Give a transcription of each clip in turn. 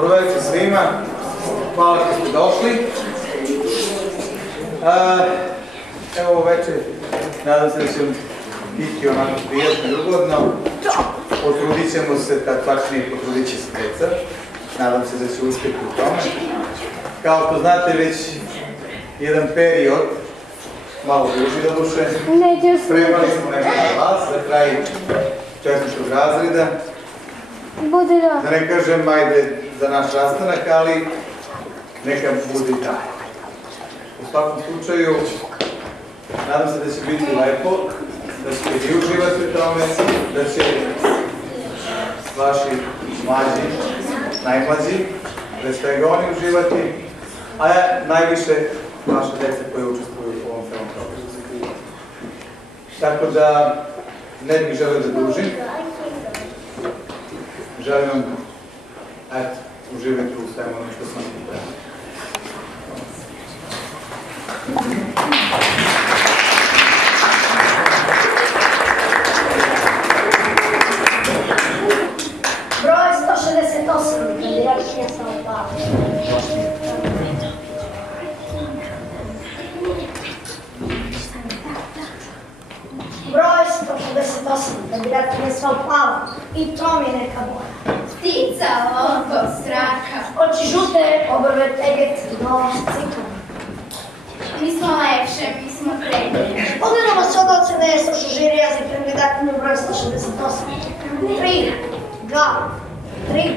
Dobro večer svima, hvala što ste došli. Evo ovo večer, nadam se da će biti onako prijatno i ugodno. Potrudit ćemo se, tačnije potrudit će se deca. Nadam se da će uspjeti u tome. Kao što znate, već jedan period, malo duži do duše, spremali smo nešto za vas, za kraj 4. razreda. Da ne kažem, ajde, za naš rastanak, ali neka bude i tako. U svakom slučaju, nadam se da će biti lepo, da ćete vi uživati u tome, da će vaši mlađi, najmlađi, da će ga oni uživati, a najviše vaše dece koje učestvuju u ovom film programu. Tako da, ne bih želeo da dužim. Želim vam, eto, uživati u svemu ono što sam pripremio. Broj 168, direkcija sam upala. Broj 168, direkcija sam upala. I to mi je neka boja. Ptica, oko, straka. Oči žute, obrve tegec, nos, cikon. Mi smo lepše, mi smo prednije. Pogledamo se od ocene sluša žirija za kandidatinu broj 168. 3, 2, 3,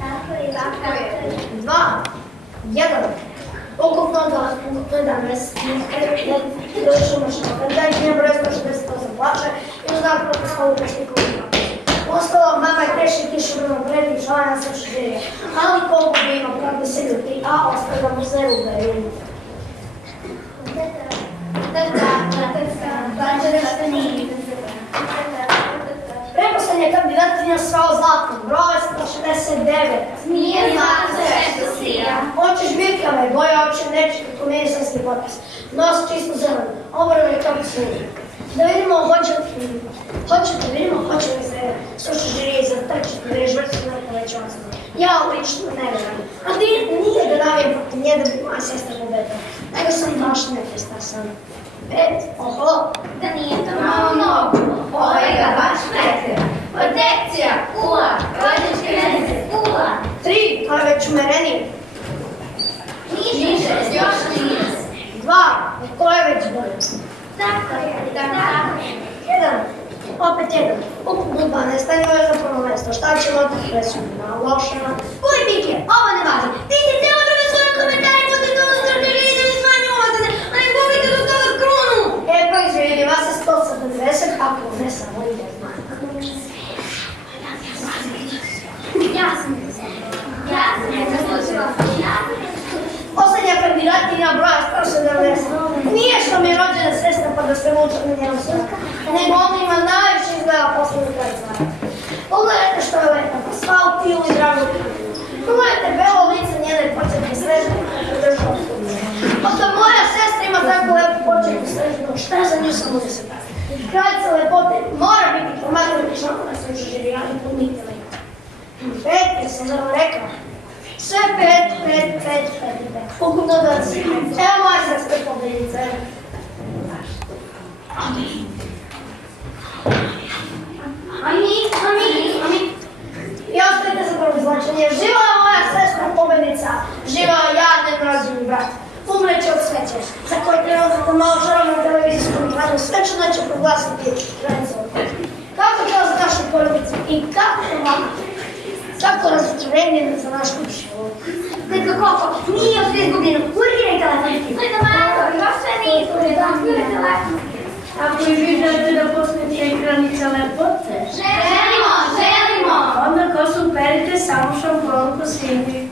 Tako je. 2, 1. Ukupno 11. Došamo što kandidatinu broj 168 plače i u znak propisao učesniku u ostalo, mama je teši kišurno prednji člana sluša žirija. Ali koliko bi imao kako se ljuti, a ostavljamo se rubeju. Preposlednja kandidatinja svao zlatom, broj 169. Nije zlato, sve što sija. Oči žbirkave, boja oči neči kako medicinski potpis. Nos čisto zeleno, obrve kako sudi. Da vidimo, hoćete vidimo, hoće li se sluša žirije zatrčiti, da je žvrsti neko već ostalo. Ja lično ne vjerujem. A nije da navijem protiv nje da bi moja sestra pobedila, nego sam baš nepristrasan. 5, oho. Da nije to malo mnogo, ovaj ga baš pretira. Protekcija, kula, rođačke veze, kula. 3, to je već umerenije. Niže, još niže. 2, to je već bolje. Tako je, tako. 1, opet 1. Ukupno 12, stanimo još za prvo mjesto. Šta ćemo od presudu na lošama? Koji bike, ovo ne važi. Ti si cijelo vreme svoje komentare putem tomu strategije da mi smanjimo ovazane, a ne gubite do toga krunu. Pa izvijedi, vas je 170, ako ne samo ide manj. Ja sam zaslužila. Poslednja kandidatinja broja 170. Nije što mi je rođena sestra pa da se vučem na njenu svaka, nego on ima najviše izgleda poslednji kraj zvara. Pogledajte što je lepo, sva u pilu i dragu pilu. Pogledajte belo lice njene početne srežne kako držao u kudu. Onda moja sestra ima tako lepu početnu srežnu, šta za nju sam bude se tako. Kraljica lepote mora biti promatrati šalna sa žirjani podnite lepo. 5, jesam zelo rekao. Sve 5. Ukupno 20. Evo moja sestra pobednica. Amin. I ostavite za prvo značenje. Živela moja sestra pobednica. Živela ja, nerođeni brat. Umreće od sveće, za koje trenutno malo žarom na televizijskom ekranu sveće da će proglasiti granicu od sveće. Kako to za našu porodicu i kako to vama? Kako razočarenje za naš kuću? Tetka Koko, nije sve izgubljeno. Urgiraj telefonski. Tetka Mato, još sve nije izgubljeno. Urgiraj telefonski. Ako i vi želite da posnete ekranice lepote? Želimo! Onda kosu perite samo šamponu po Sindi.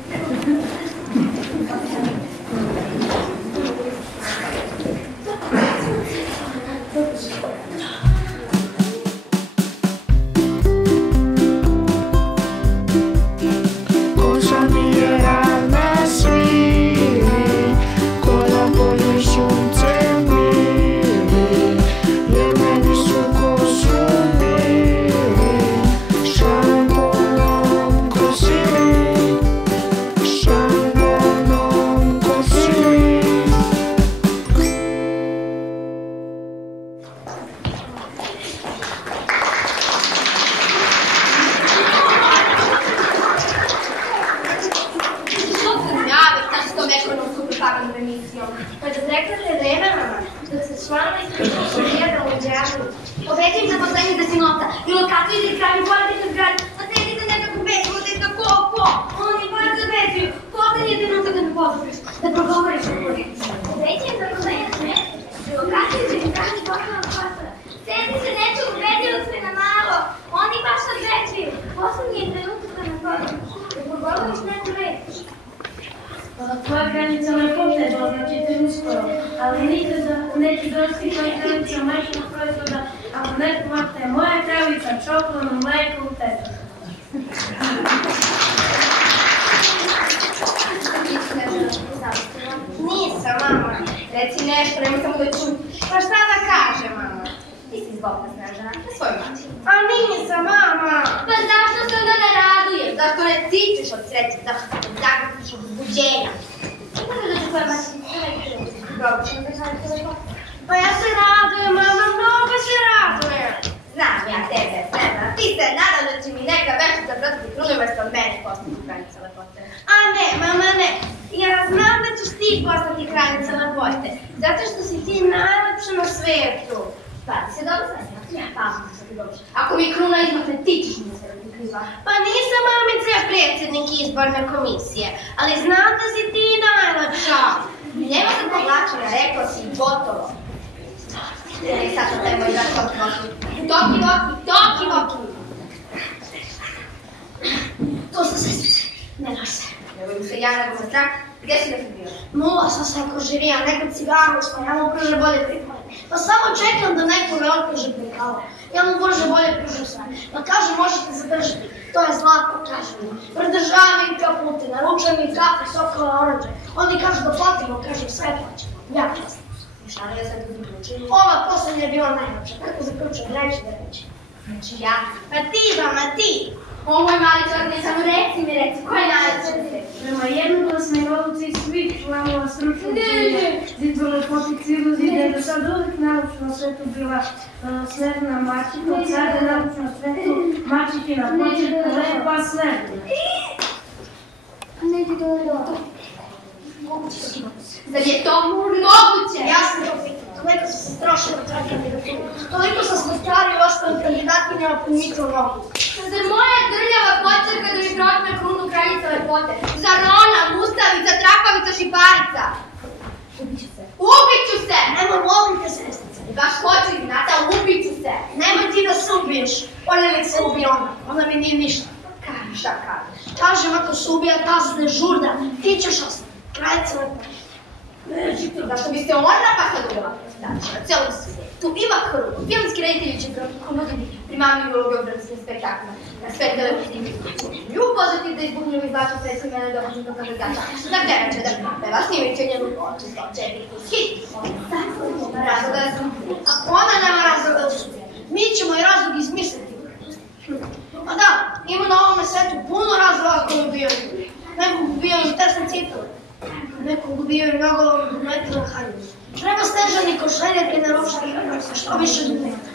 Shampoo, così bavim emisijom. Pa da rekate vreme, mama, da se članovi jedan uđavaju. Obećam zaposlenje za sinota. I lokaciju iz izgradnju, porodičnu zgradu. A sedite nekako bez, budete ko? Oni moja za beziju. Poslednji je trenutak da me pozoriš, da progovoriš o projekciji. Obećam zaposlenje za nešto. I lokaciju iz izgradnju, porodičnu zgradu. Sedite nečeg ubedljivo sve na malo. Oni baš odvećuju. Poslednji je trenutak da me pozoriš, da progovoriš neku reč. Tvoja granica lepote doznačite uskoro, ali nikada neće doći tvoja granica mlečnog proizvoda, ako neko mate moja kravica, čokolano mleko u tebi. Nisam, mama. Reci nešto, nemoj samo da čujem. Pa šta da kaže, mama? Ti si zbogna, Snežana, na svoj način. A nisam, mama. Pa zašto se onda ne radujem? Zašto ne cičeš od sreće? Zašto se zagratiš od uzbuđenja? Kako da ću tvoja mačina sve rekao? Dobro, ćemo da kažem tvoje pote. Pa ja se radujem, mama, mnogo se radujem. Znam ja tebe, Snežana. Ti se nadam da će mi neka vešica vrtiti krunu umesto od mene postati kraljica lepote. A ne, mama, ne. Ja znam da ćeš ti postati kraljica lepote. Zato što si ti najlepša na svetu. Pa, ti se dobro Snežana? Ja pamtim što ti dobro. Ako mi kruna izmakne, ti ćeš mi se kriva. Pa nisam, mamice, ja predsjednik izborne komisije, ali znam da si ti najlepša. Nema se povlačenja, rekla si gotovo. Ne, sad sam taj moj brat Toki Voki. To sam sestrice, ne da se. Ne bojim se ja, nego me strah. Gdje si da si bio? Nula sam se kožirija, nekad cigaru smo, ja mu pruže bolje pripale. Pa samo čekam da neko me otpruže pripale. Ja mu brže bolje pružim sve. Pa kaže, možete zadržati. To je zlatno, kaže mu. Pridržavam im kapute, naručujem im kafe, sokova, oranđe. Oni kažu da platimo, kažem sve plaćamo. Ja časno. I šta ne da sad zaključim? Ova poslednja je bila najlepša. Kako zaključujem, reći da reći. Znači ja. Pa ti, mama, ti. O moj mali čovjek, ne samo reci mi, ko je najlepša sreća? Prema jednoglasnoj odluci svih članova stručnog tima Zidba lepotice iluzije je do sad uvijek najlepša na svetu bila Snežana Mačika, od sada je najlepša na svetu Mačikina početka lepa Snežana. Ne ti to je dobro. Zar je to moguće? Ja sam to pitala. Toliko sam se strašila od tvoje kandidature. Toliko sam se stariji ostalim kandidatinjama po mikro nogu. Zar moja drljava počerka da mi protme krunu kraljice lepote? Zar ona, mustavica, trapavica, šiparica? Ubiću se! Nemoj, molim te, sestrice. Baš hoću, Ignata, ubiću se! Nemoj ti da se ubiješ. Ona nek se ubije ona mi nije ništa. Kaži, šta kažeš? Kažem, ako se ubija ta Snežurda, ti ćeš ostati. Kraljica lepote. Zašto bi se ona pa sad ubila? Znači, na celom svijetu. Tu ima krunu. Filmski reditelji će ponuditi primamljivu ulogu u bratskim spektaklima. Na sve televiziji. I upoziti da izbuknju izlaču sreću mene da možem do kandidata. Da gdje će da peva, snimit će njenu oči, to će biti hit. Razloga da sam... Ako ona nema razloga da se ubije, mi ćemo i razlog izmisliti. Pa da, ima na ovome svetu puno razloga koji ubijaju ljudi. Nekog ubijaju tesne cipele. Nekog ubijaju nogovom dugmeta na halju. Treba Snežani košeljerke na ručke, što više dugmeta.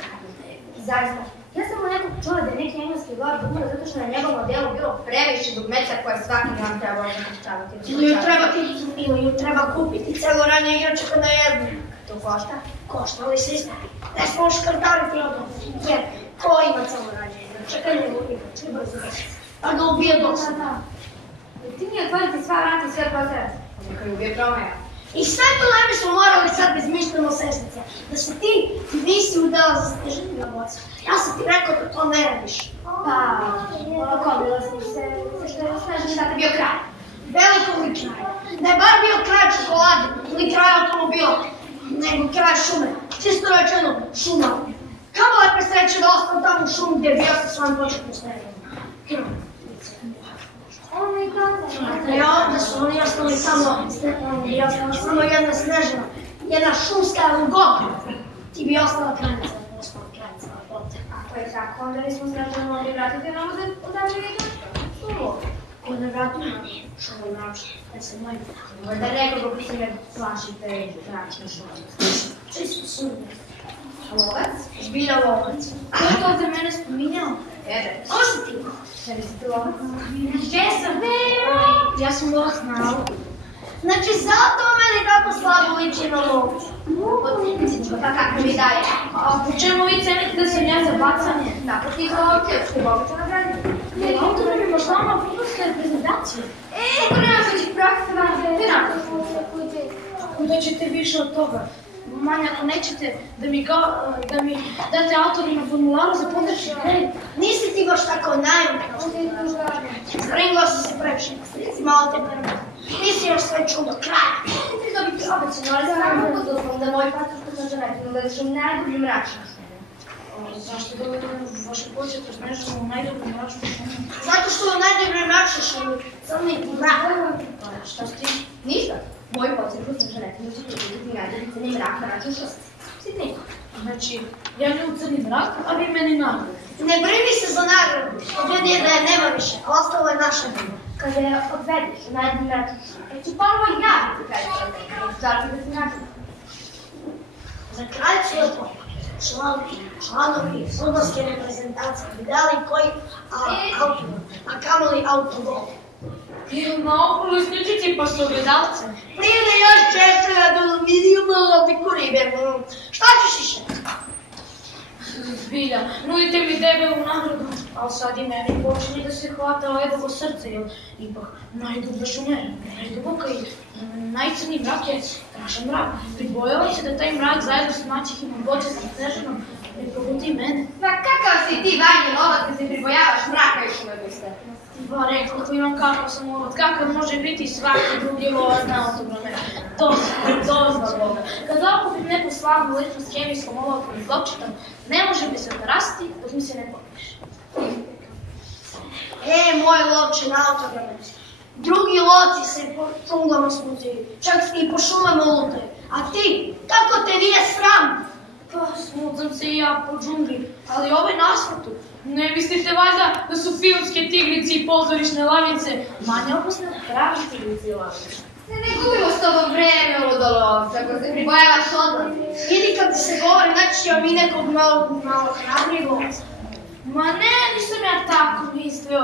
Zaista. Ja sam u nekog čula da je neki engleski govor umro zato što na njegovom delu bilo previše dugmeća koje svaki dan treba zakušćavati. Ili ju treba kupiti celo ranje igračaka na jednu. To košta? Košta, ali se isto. Ne smo škartariti odmah. Jer ko ima celo ranje igračaka, ne mogu igračka brzo reći. Pa ga ubije dok sam. Ti mi otvoriti sva vrata i sve prozirati. Neka je ubije promaja. I sve to ne bismo morali sad izmišljamo sestrice. Da se ti nisi udala za Snežanina boca. Ja sam ti rekao da to ne radiš. Pa, olakobila sam se što je Snežani tata bio kralj. Veliko li kraj. Da je bar bio kraj čokolade ili kraj automobila. Nego kraj šume. Čisto rečeno, šuma. Kamo lepe sreće da ostao tamo u šumu gdje je bio sa svojom početnom Snežanom. I onda su oni ostali samo jedna Snežana, jedna šumska lugoka. Ti bi ostala kraljica, da ostala kraljica lepote. Ako je tako, onda nismo Snežanu mogli vratiti na uzet odavljaju šumu. Ko ne vratimo, šumu i mračne, ne se mojim. Možda nekoga bi se me plašite mračne šume. Čisto sunne. Lovac? Zbilja lovac. Ko je to za mene spominjao? Ede. Ko si ti? Šta nisi ti lovac? Gdje sam? Ja sam lovac na auto. Znači zato me meni tako slabo liči na lovcu. Pa kako mi daje? A po čemu vi cenite da sam ja za bacanje? Naprotiv za lovce, što je Bobica nagradio. Autogrami možda ona futbolska reprezentacija. Ako nema svećih praksa, te naprotiv. Kuda ćete više od toga? Manja, ako nećete da mi date autori na formularu za podrški kredit. Nisi ti baš tako naivno. Zringla si se previše, malo te prvo. Nisi još sve čuo do kraja. Ti dobiti obećanje, ali znam mogu da moj patriško sam ženetinu, da ću najbolji mračan. Zašto da vaše početo Snežana u najdobroj mračnom šumu? Zato što u najdobroj mračnoj šumi crni mrak. Šta si ti? Ništa. Moj patriško sam ženetinu će dobiti najbolji crni mrak na račun šusti. Sitni. Znači, ja nju crni mrak, a vi meni nagradu. Ne brini se za nagradu. Odvedi je da je nema više, a ostalo je naša bila. Kada je odvediš u najbolji mračan šusti, ću prvo ja biti kralj zato da ti nagradu. Za kraj cijelo članovi fudbalske reprezentacije bi dali koji autogol, a kamoli autogol. Na okolo isključiti pa su ogledalce. Prije još češće da vidimo obiku ribe. Šta ćeš više? Zbilja, nudite mi debelu nagradu, ali sad i meni počinje da se hvata ledovo srce, jer ipak najdublja šumera, najduboka i najcrniji mrak je strašan mrak. Pribojala se da taj mrak zajedno s maćihim bočestom Snežanom ne probuti i mene. Pa kakav si ti, Vanja Novac, da se pribojavaš mraka i šume biste? Pa rekao, ako imam kakav sam lovac, kakav može biti svaki drugi lovac na autograme? Dozna Boga. Kada okupim neku slavnu ličnost kemijskom olovkom i blokčetom, ne može mi se otarasti dok mi se ne popiše. Moj lovče na autograme. Drugi lovci se po džunglama smutaju, čak i po šumama lutaju. A ti, kako te nije sram? Pa, smucam se i ja po džungli, ali ovaj na asfaltu. Ne mislite valjda da su filmske tigrice i pozorišne lavice manje opasne od pravi tigrice i lavice? Ne gubimo s tobom vreme, ludolovca, ako se pribojavaš odmah. Ili kad se govori, naći ćemo mi nekog malo hrabrijeg lovca. Ma ne, nisam ja tako mislio.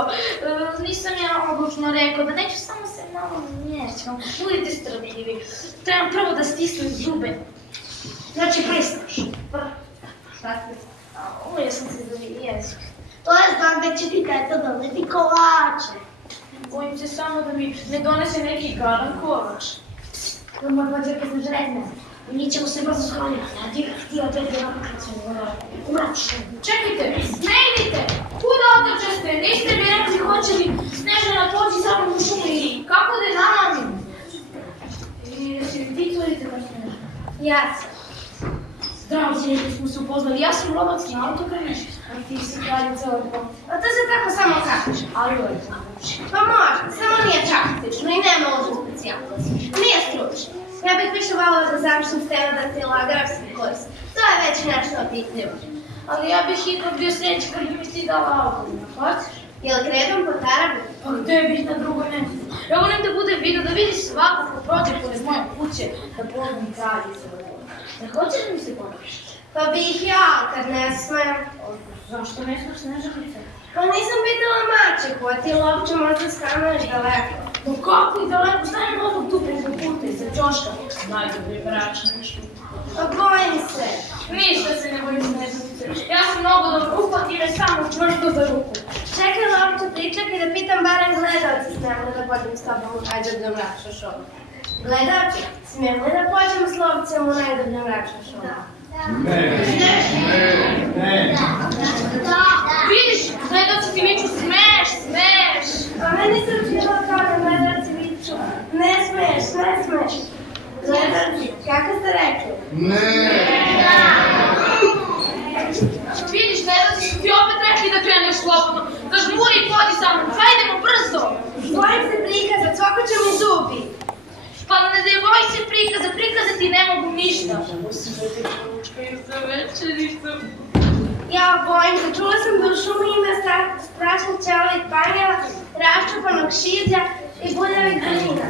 Nisam ja odlučno rekao da neću samo se malo mješćam. Budite strpljivi. Trebam prvo da stisnem zube. Znači pristaš. Šta ti? Uvijek sam se da vi jezik. To je znak da će ti teta doneti kolače. Bojim se samo da mi ne donese neki gadan kolač. To moj pođerka sam želetna. Mi ćemo se brzo skloniti. A ti odvedi ovako kad se u mračnu. Čekajte, ne idite! Kuda otrčaste? Niste mi rekli hoće li Snežana pođi sa mnom u šumu i kako da je namamim? Jesi li ti tvorite kao Snežana? Ja sam. Zdravo, sjeći smo se upoznali. Ja sam lovatski autograme, a ti si kraljica ovog pota. A to se tako samo kaže. Ali ovo je to uči. Pa može, samo nije praktično i nema ložu specijalnost. Nije stručno. Ja bih više volila da završim scenu da ti lagarski kurs. To je već nešto opitljivo. Ali ja bih ipak bio sreći kad bi mi ti dala autograme, hoćeš? Jel kredom po tarabu? Pa gde bih na drugo mjesto? Ja volim da bude video, da vidi svako ko prođe pored moje kuće, da poznam kraljicu. Ne hoćeš li mi se podržiš? Pa bih ja, kad ne smem. Zašto ne smiješ Snežanice? Pa nisam pitala mačeku, a ti lovče možda skanuješ daleko. No kako i daleko, stajem ovog tu preko puta iza ćoška. Najbolje mračne šume. Pa bojim se. Ništa se ne bojim Snežanice. Ja sam mnogo dobro uhvati me samo čvrsto za ruku. Čekaj lovče, pričekaj da pitam barem gledalci smemo li da pođem s tobom u najdoblju mračnu šumu. Gledalci, smemo li da pođem s lovcem u najdoblju mračnu šumu? Ne. Vidiš, gledalci ti viču smeš, smeš. A meni se učinila kao da gledalci viču ne smeš, ne smeš. Gledalci, kako ste rekli? Vidiš, gledalci su ti opet rekli da kreneš slobodno. Da žmuri i podi sa mnom, hajdemo brzo. Bojim se prikaza, cvako će mi zubi. Pa ne boj se prikaza, prikazati ne mogu ništa. Osim da te poručkaju za večericu. Ja bojim se, čula sam da u šumi ima strašnih ćelavih panjeva, raščupanog šiđa i buljavih granina.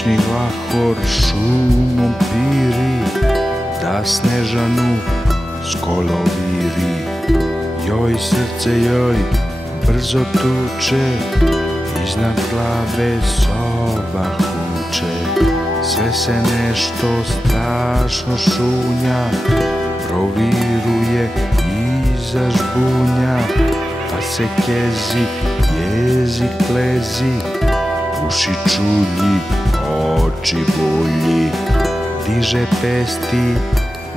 Noćni lahor šumom piri, da Snežanu skoloviri. Joj srce joj brzo tuče, iznad glave sova huče. Sve se nešto strašno šunja, proviruje iza žbunja. Pa se kezi, jezik lezi, uši čulji, oči bulji. Diže pesti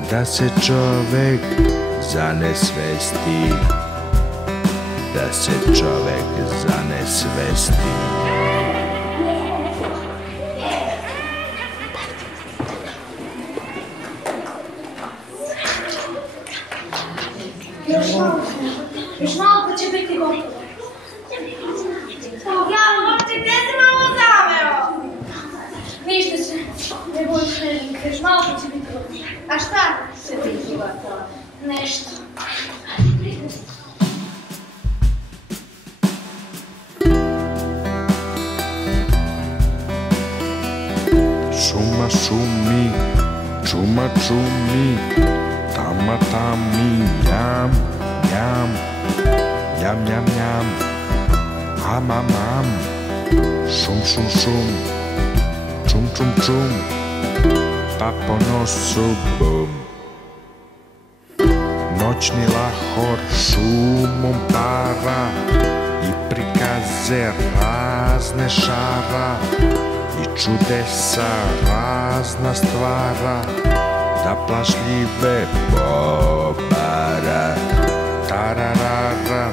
da se čovek zanesvesti, da se čovek zanesvesti. Još malo pa će biti gotovo. Jalo, momče, gdje si malo zamero? Ništa se, ne boj Snežanka, još malo pa će biti gotovo. A šta se ti zivata? Nešto. Šuma šumi, čuma čumi, tama tami, njam, njam, njam, njam, njam, am, am, am, šum, šum, šum, čum, čum, čum, pa po nosu bum. Noćni lahor šumom para i prikaze razne šara i čudesa razna stvara, da plašljive pobara. Tararara,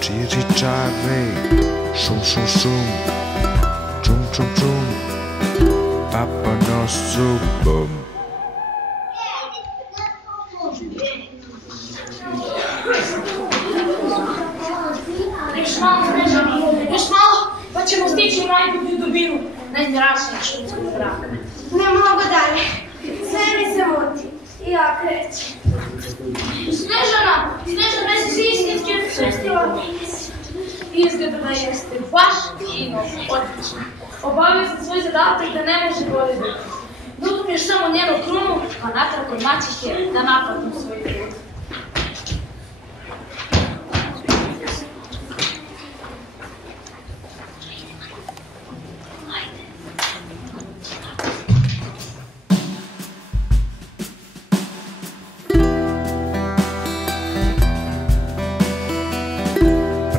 čiričare, šum, šum, šum, čum, čum, čum, pa po nosu bum. Još malo, Snežana, još malo, pa ćemo stići u najdublju dubinu najmračnijeg šumskog mraka. Ne mogu dalje. Sve mi se muti. I ja krećem. Snežana, jesi si istinski osvestila? Izgleda da jeste, baš fino, odlično. Obavio sam svoj zadatak da ne može bolje biti. Da uzmeš samo njenu krunu, a natrag kod maćike da napadnu svoj trud.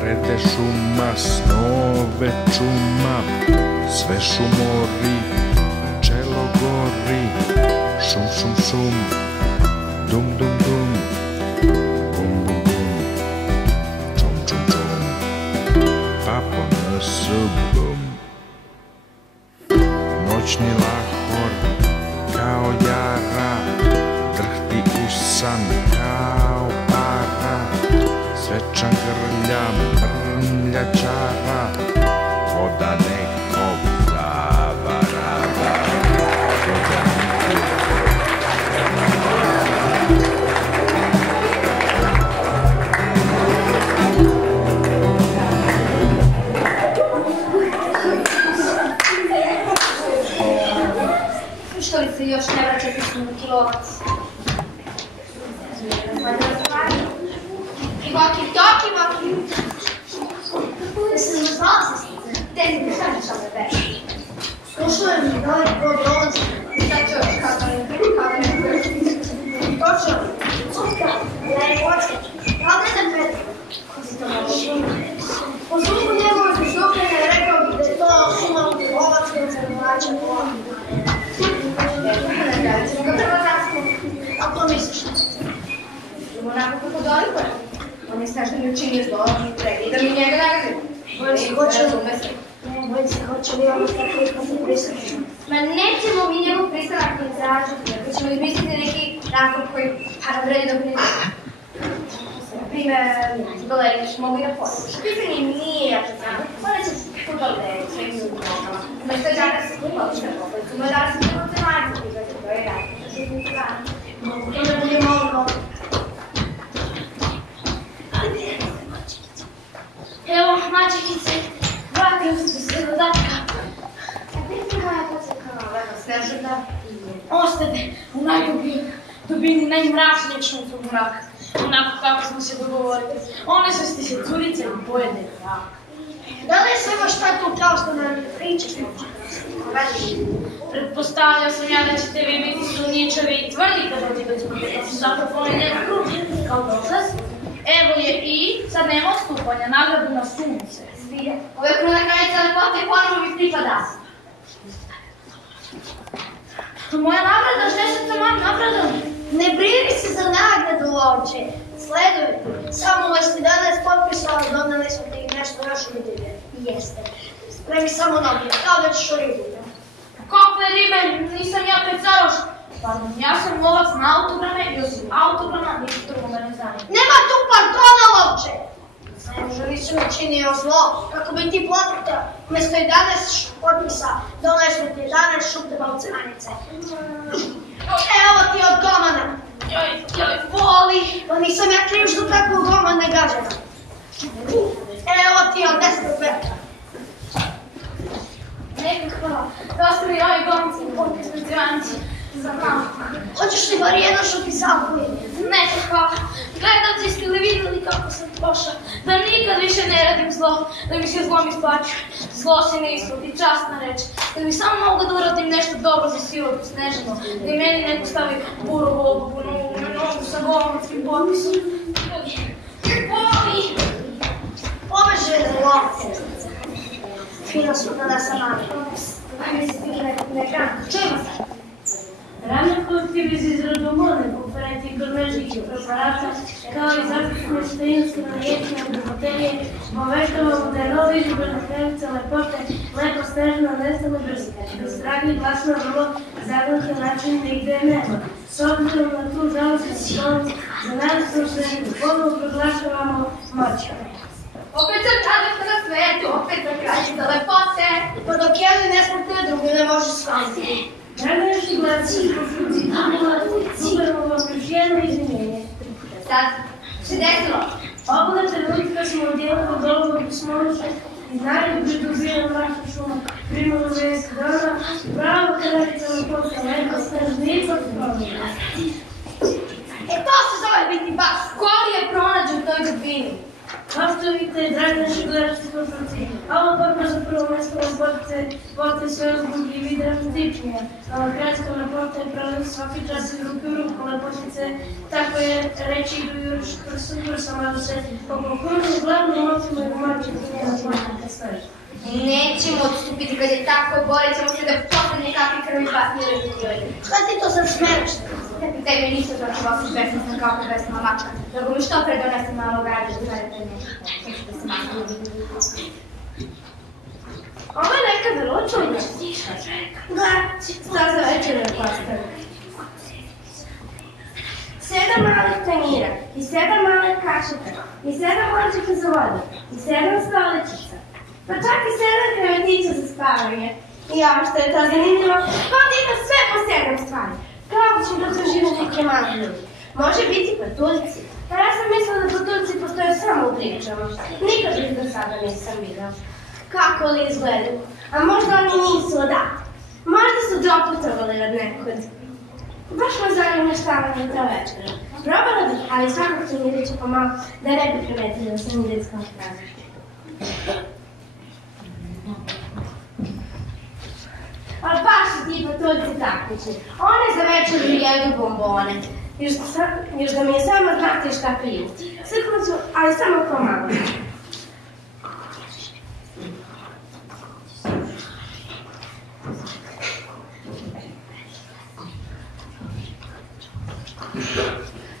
Prede šuma, snove čuma, sve šumori, čelo gori. Šum, šum, šum, dum, dum, dum, bum, bum, bum, čum, čum, čum, pa po nosu bum. Noćni lahor kao jara, drhti usan kao para. Svečan grlja, mrnlja čara, voda nekog zavarava. Što li se još ne vraćate s njim kilovac? Ivaki, toki, Ivaki! Jesi se zvala sestnice? Te šta ćeš ovdje beći? Slušaj mi, da li ko dolazi? Šta čuješ kada ne Točno. Ne, počet. Ja ne znam Petra. Ko si to možeš? Po zvuku njegove prišlupljene rekao bih da je to šuma u Lovačkom crnovačem pola. Ga prvo zasku. A to misliš? Onako kako dolikuje. On je Snežda mi učinio zlo i da mi njega nagazimo. Bojim se, hoće li ono tako i kako prisutno? Ma nećemo mi njegov pristanak ne tražiti, nego ćemo izmisliti neki razlog koji vredi da prije. Naprimjer, Valerić mogu i da posluša. Pitanje nije jako znamo. Ona će futbol gledati svojim nogama. Umesto džaka se futbolička poplica. Umesto da se futbol tematski prihvati. To je jako. Mogu to da bude malo mnogo. Evo, maćehice, vratio sam se zadatka. Kako je ti moja podsjeta? Snežana. Ostade u najdubini, najmračnijeg šumskog mraka, onako kako smo se dogovorili. One su ti se curice i pojede mrak. Da li je svema šta tu kao što nam pričaš? Pretpostavljao sam ja da ćete vi biti sumnjičavi i tvrdi kada ti dođemo, pa su zato ponedjeli kruži, kao dokaz. Evo je i, sad nema odstupanja, nagradu na sunce. Zvije, ove kruna kraljica lepote ponovo mi pripada. Moja nagrada, šta je sa mojom nagradom? Ne brini se za nagradu, lovče. Sledujte. Samo ste danas potpisali, doneli smo ti nešto još vidjeti. Jeste. Spremi samo noge, kao da ćeš u ribu. Kakve ribe, nisam ja pecaroš. Pardon, ja sam lovac na autograme i osim autograma ništa drugo me ne zanima. Nema tu pardona, lovče! Možda nisam učinio zlo, kako bi ti platita umjesto 11 potpisa doneli smo ti 11 šupte balcanice. Evo ti od gomana. Joj, voli. Pa nisam ja kriv što tako gomane gađena. Evo ti od 10 petka. Neka hvala, da ste mi ovi gomci i potpisni trivanci za malo. Hoćeš li bar jedno šupisalku vidjeti? Neka hvala, gledalci ste li vidjeli kako sam pošla, da nikad više ne radim zlo, da mi se zlom isplaćuje. Zlo se ne isplati, časna reč. Da mi samo mogu da uradim nešto dobro za silotu Snežanu, da i meni neko stavi burovu obubu na nogu sa golomatskim potpisom. Boli! Pobeže lovce. Fino smo tada sa nami. Ajme se ti neka. Čujemo se. Radne kolektivi za izradu modne konferencije kozmetičkih preparata, kao i zaštitne starinske liječne obubotelije, obaveštavamo da je novi izbrana kraljica lepote lepo Snežana nestala bez trage i glasno vrlo zagledke način da ih gde nema. S obzirom na tu žalostnu situaciju, za nadasnu Snežanu ponovo proglašavamo moćom. Opet sam čadovka na svetu, opet sam kraljica lepote. Pa dok jedni ne smrte, drugi ne može shvatiti. Draganaši gledalci, super vam još jedno izvinjenje. Sad, se desilo. Ovoga trenutka smo odjelili dologu pismonuša i znali pridobijeno našu šumu. Primano vijest dana, pravo kraljica lepote, lepo Snežana promjena. To se zove biti baš. Ko li je pronađen u toj dubini? Kao što vidite, dragi naši gledački slušalci, ovo porno za prvo mjesto lepote sve zbog i vide apetičnije. Gradska lepota je prelaz svaki čas iz ruke u ruku lepotice, tako je reći idu još prsama da se oko kružu glavnom ocima i umači njena poštanka Snežana. Nećemo odstupiti kad je tako, borit ćemo se da posljednje kakvi krvi pasnije rezultiraju. Šta ti to sad smeriš? Ne pitaj me ništa zato vas besna sam kako besna mačka. Drugo mi što pre donesi malo gađe da gledate me. Neću da se mačka ljudi. Ovo je neka vrlo čudna. Gledajte, šta za večer je postavljeno. 7 malih tanjira, i 7 malih kašika, i 7 lončaka za vodu, i 7 stoličica. Pa čak i 7 krevetića za spavanje. I ovo što je to zanimljivo, ovdje ima sve po 7 stvari. Kao će da to žive neke mali ljudi. Može biti patuljci. A ja sam mislila da patuljci postoje samo u pričama. Nikad ih do sada nisam vidio. Kako li izgledaju? A možda oni nisu odavde. Možda su doputovali od nekud. Baš me zanima šta vam je to večera. Probala bih, ali svakog ću mi reći pomalo da ne bi primetili da sam idecka strana. Ali baš su ti patuljci takvični. One za večer jedu bombone. Još da mi je samo znati šta piju. Srknut ću, ali samo pomalo.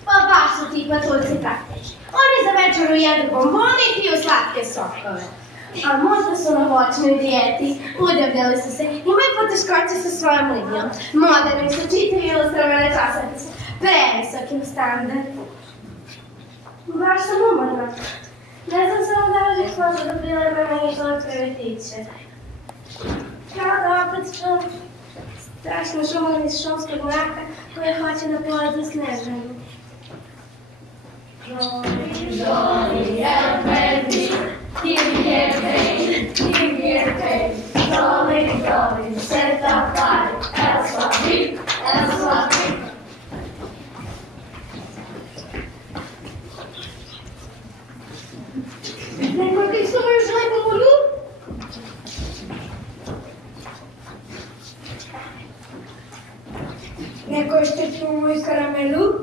Pa baš su ti patuljci praktični. Oni za večeru jedu bombone i piju slatke sokove. A možda su na voćnoj dijeti, udavljali su se, imaju poteškoće sa svojom linijom. Moderni su, čitaju ilustrovane časopise, previsokim standardom. Baš sam umorna. Ne znam samo da li bih možda da prilebam na njihove krevetiće. Kao da opet čujem strašno šuman iz šumskog mraka koje hoće da poleti Snežanu. Jolly elephant, give me a pain, jolly, jolly, set up by Neko je štetio moju karamelu.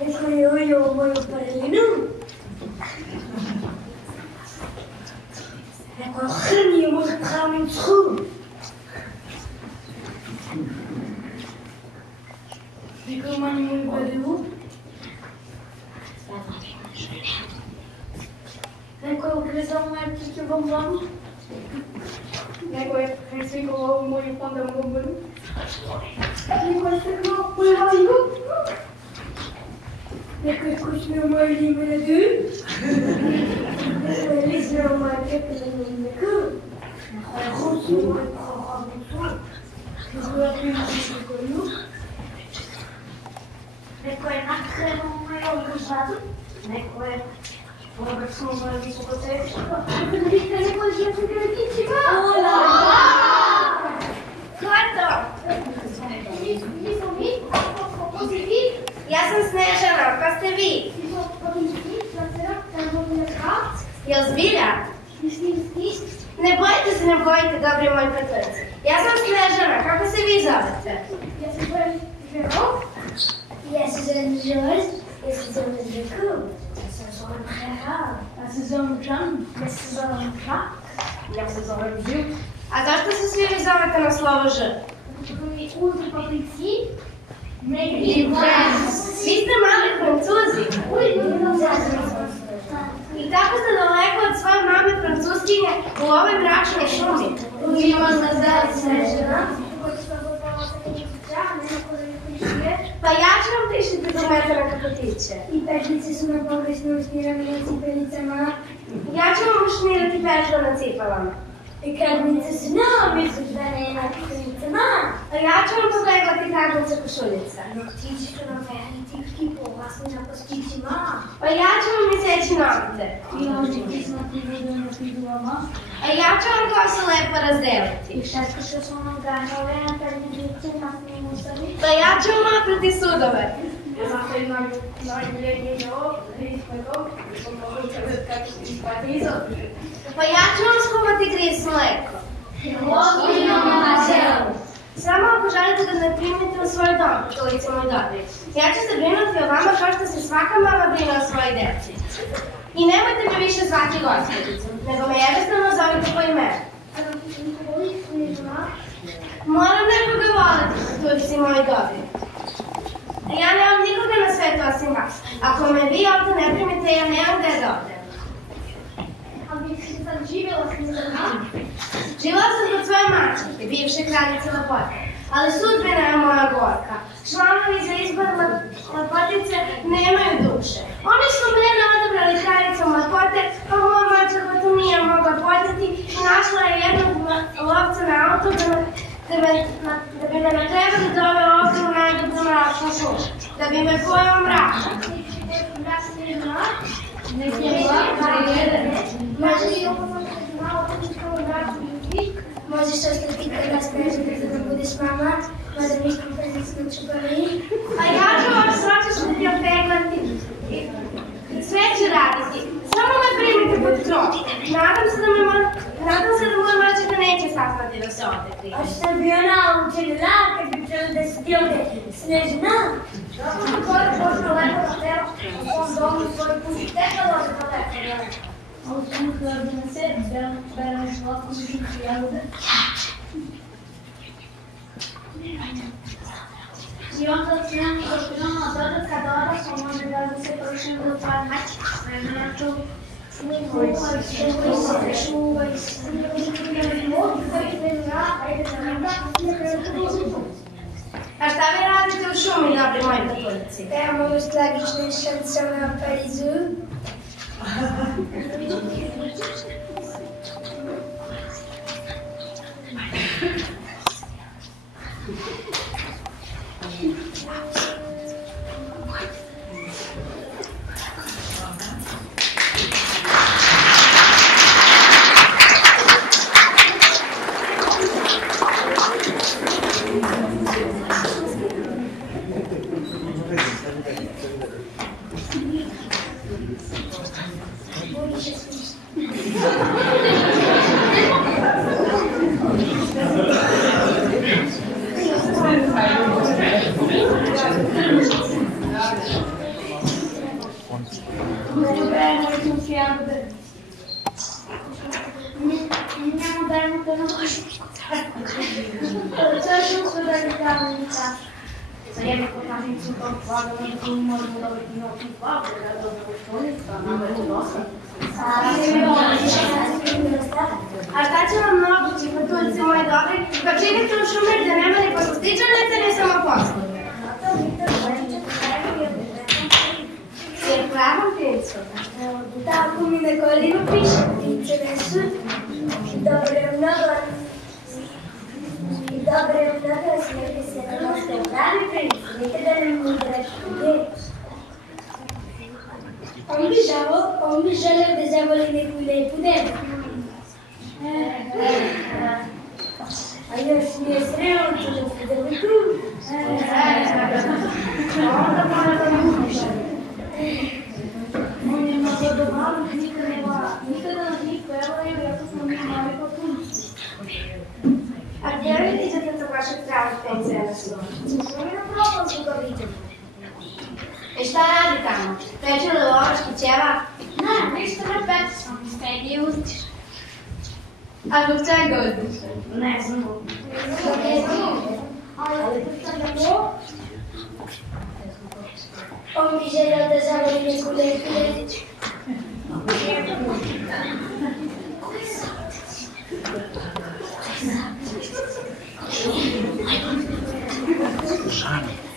Neko je ujeo moju parelinu. Neko je hrnio moju pravnicu. Neko je umanio moju badilu. Neko je ugrezao moje pike bombonu. Neko je preslikovao moju panda bombonu. Neko je stekao moju haligu. Neko je kućnio moju limonadu. Neko je liznao moje pepelenu mleku. Neko je rusio moju prohodnicu. Neko je primio koju. Neko je nakremao moju obrušatu. Neko je obračunao moju visokotečku. Neko je žetno kredićima. Ola! Ko je to? Nismo mi. Ko si vi? Ja sam Snežana, ko ste vi? Jel zbilja? Ne bojite, dobri moji prijatelji. Ja sam Snežana, kako se vi zovete? Ja se zovem Vero. Ja se zovem George. Ja se zovem Žeku. Ja se zovem Hera. Ja se zovem Jean. Ja se zovem Jacques. Ja se zovem Jules. A zašto se svi vi zovete na slovo Ž? Zato mi uzme patrici. Vi ste mali Francuzi. I tako ste daleko od svoje mame Francuskinje u ovoj mračnoj šumi. Ima na zeli Snežana. Pa ja ću vam prišiti do metara kapotiće. I pežnice su nam pogrešno ušnirane na cipelicama. Ja ću vam ušnirati pežno na cipelama. I kradnice su nam izuzvane na cipelicama. A ja ću vam popeglati karnice košuljica. Noktići su nam veliki povlasni na postićima. Pa ja ću vam iseći nogte. I ožiti smo privedu na pidulama. A ja ću vam kosu lepo razdeliti. I šetko što su nam gažale na prednjevice na musali. Pa ja ću vam oprati sudove. Zato je najbolje ovo, ispredom, i sam mogu čebet kako se ispati izopri. Pa ja ću vam skupati gris mleko. Ozbiljno mađelu. Samo ako želite da ne primite u svoj dom, tolice moj dobri. Ja ću se brinuti o vama kao što se svaka mama brine o svojoj deci. I nemojte me više zvati gospodicom, nego me jednostavno zovite po imenu. Moram nekoga voliti, tolice moji dobri. Ja nemam nikoga na svetu osim vas. Ako me vi ovdje ne primite, ja nemam gde da odem. A vi ste sad živjela s njima? Živjela sam kod svoje mačke, bivše kraljice lepote, ali sudbina je moja gorka. Članovi za izbor lepotice nemaju duše. Oni su mene odabrali kraljicom lepote, a moja mačka to nije mogla podneti i našla je jednog lovca na auto da bi me natrebali doveo ovdje u najdobru mračnu šumu, da bi me pojao mrak. Možeš ostati kada Snežana da budeš mama, mada nismo predisno čupali. A ja ću vas ročišnuti opeglati i sve ću raditi. Samo me primite pod krov. Nadam se da moja mačka neće saznati da se ovdje krije. A što bi ona učinila kad bi čela da si ti ovdje Snežana? Dobro, to je pošto lepo da tela u svom domu i svoj kući teka dođe do teka. A u tomu htjela bi na sebi, bereš vlako mi žući jagode. I onda si nam došljeno dodat kada odasmo može da se prošljeno do tvoje mačke. Snežana čuvi. Čuvaj se. A šta vi radite u šumi, dobri moji patulici? Pevamo nostalgične šansone o Parizu. Njemu dajemo to na ložu. Zašto su da li damo čas? Za jednu kotažnicu to hvala, da možemo dobiti noći hvala, da dobro stolica, nama je to dosta. A šta će vam mogući, patuljci moji dobri? Pa činite u šumer da nema ni postičanice, ni samo poslu. Jer pravom pticu? Tako mi na kolinu piše, ptice nesu dobre mnogo smijete se da noste pravi princ, nikada ne mu grešku. On bi želeo da zavoli neku lepu devu. A još mi je sreo da se devu tu. Onda mora da ne umiš. On je mnogo dobavan, nikada nas njih pevaju, jako smo mi mali patuljci. A gdje vi vidite to vašeg pravog princa? Mi na propazku ga vidimo. I šta radi tamo? Peče li lovački ćevap? Ne, ništa ne peče, samo mi stegi i uzdiš. A zbog čega uzdiš? Ne znam. Ali on bi želeo da zavoli neku lepu devicu.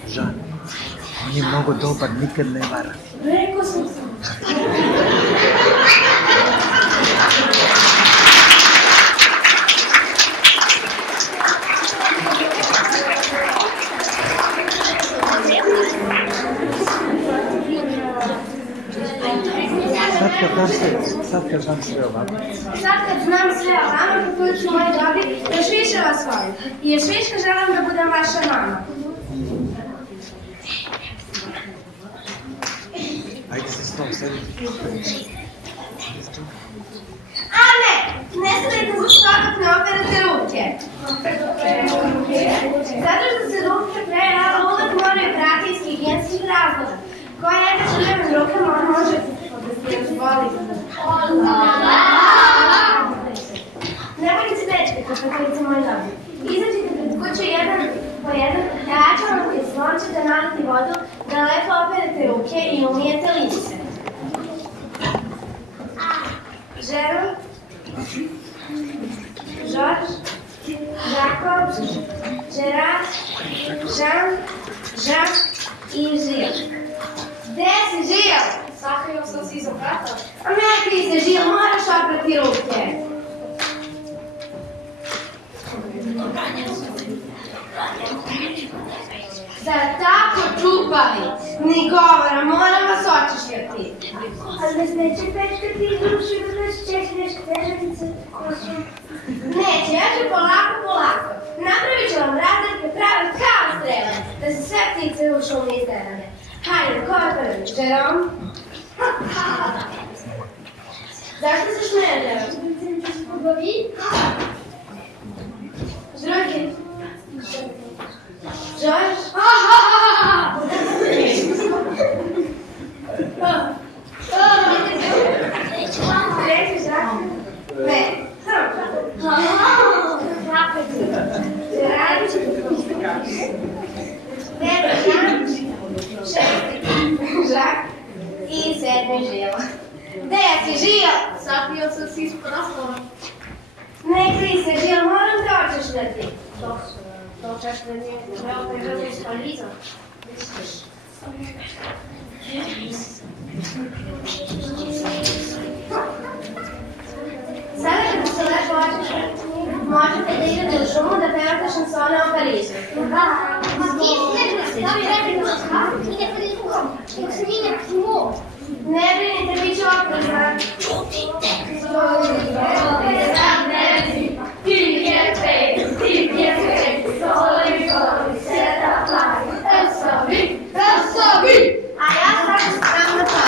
Žan, on je mnogo dobar, nikad ne vara. Rekao sam se. Sad kad znam sve ovako. Sad kad znam sve o vama, patuljci moji dobri, još više vas volim. I još više želim da budem vaša mama. Ajde se s tom, sedi. A ne! Ne stavite za što dok ne operate ruke. Zato što se ruke pre rada uvek moraju prati iz higijenskih razloga. Koja jedna sa ljubim rukama može da se razboli. Nemojte se dečke, patuljci moji dobri. Izađite pred kuću jedan po jedan, ja ću vam iz lončeta naliti vodu da lepo operete ruke i umijete lice. Žerom, Žorž, Žakob, Žerat, Žan, Žak i Žil. Gde si Žil? Sakrio sam se iza vrata. A ne ti se Žil, moraš oprati ruke. Zar tako čupavi? Ni govora, moram vas očišljati. Ali nas neće pečkati i duši da nas čekneš težanice kosu. Neće, ja ću polako. Napravit ću vam razredke prave kao strele, da se sve ptice u šumi iznenade. Hajde, ko je prvi? Žerom? Zašto se šmeje, Žerom? Zbogovi? Drugi? Žorž? Treći Žak? Ne. Žerat? Peti Žan? Šesti Žak? I sedmi Žil. Gde si Žil? Sakrio sam se ispod naslova. Ne krij se Žil, moram te očišljati. To češće nije treba preželi iz paliza. Sada kada se lepo očišljati, možete da idete u šumu da pevate šansone o Parizu. Ne brinite, bit ću oprezna. A ja sad sam na to.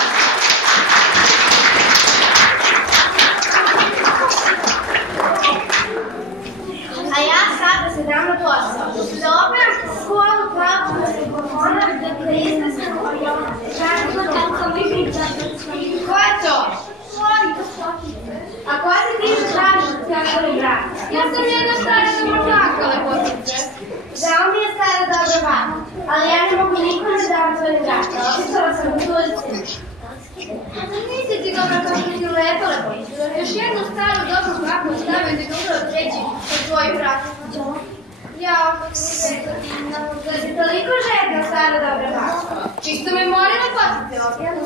A ja sad da se dam na posao. Da operam školu pravčnosti mikrofona, da iznesem žarko kako mi pričate. Ko je to? A koja si ti što tražiš od stara braka? Ja sam jedna stara dobra baka, lepotice. Žao mi je stara dobra baka, ali ja ne mogu nikome dati tvoj braka. Opisala sam u tuđici. Nisi ti dobra kao što ti lepa, lepotice. Još jednu staru dobru baku ostavio ti dobro treći od tvojih braka. Ja, Da si toliko žedna stara dobra baka. čisto me more lepotite,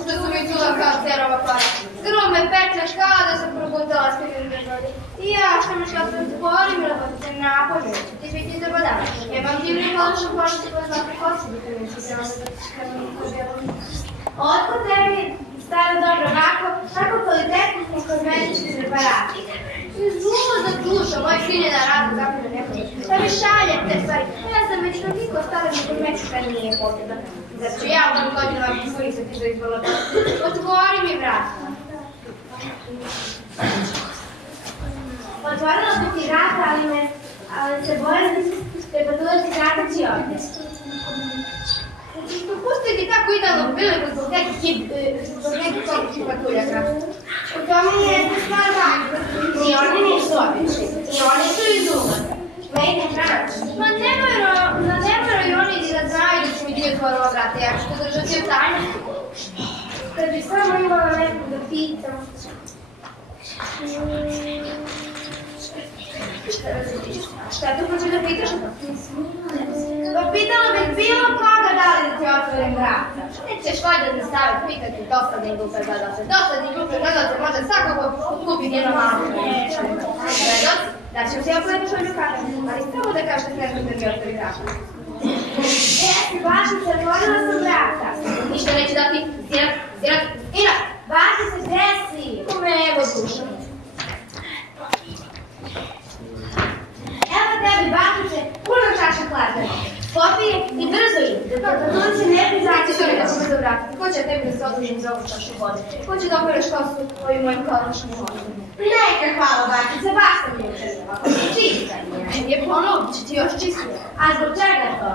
što su mi čula kao cerova para. Grlo me peče kao da sam probutala s pivim držali. I ja što me šla sam zborim lepotice napolje, ti biti zabadala. Imam divni hološan pošti koja zna prekosi biti mi se samo da ti škrenu pobjelo. Otko tebi, stara dobra bako, tako kvalitetni kozmetički preparati. Zlumo za duša, moj sin je na radu zapravo nekoj. Da mi šalje te stvari. Ja sam već toliko stara da kozmetika nije potrebna. Zar ću ja u tom godinu vam svojih se ti za izbala. Otvori mi vrata. Otvorila bi ti vrata, ali se bojim da prepatujući krataći ovdje. Pusti ti tako idealno priliku zbog nekih patuljaka. U tome je stvar baka. Ni oni nisu obični, ni oni su izumani. Made in France. Ma ne moraju oni da znaju da ću mi dio otvorila vrata, ja ću to držati u tajnu. Kad bi samo imala nekog da pitam. Šta tu hoćeš da pitaš? Pa pitala bih bilo koga da li da ti otvorim vrata. Nećeš valjda da staviti pitati dosadni glupe gledalce. Dosadni glupe gledalce može svakako kupiti jedno malo. Gledalce, da ću ti opletu šolju kada, ali samo da kažete nekog da mi otvori vrata. Jesi, bašice, otvorila sam vrata. Ništa neće dati zirat. Bašice, gde si? Kome evo duša. Evo tebi, bakice, puno čaša hladne. Popije i brzo ide, da tu se ne bi Znači što mi da zaći. ćemo se vratiti? Ko će tebi da se odlužim za ovu čašu vode? Ko će da opereš kao su ovim mojim kološnim vodom? Neka hvala, bakice, baš sam je učinila. Čista je. Je ponovit će ti još čistije. A zbog čega to?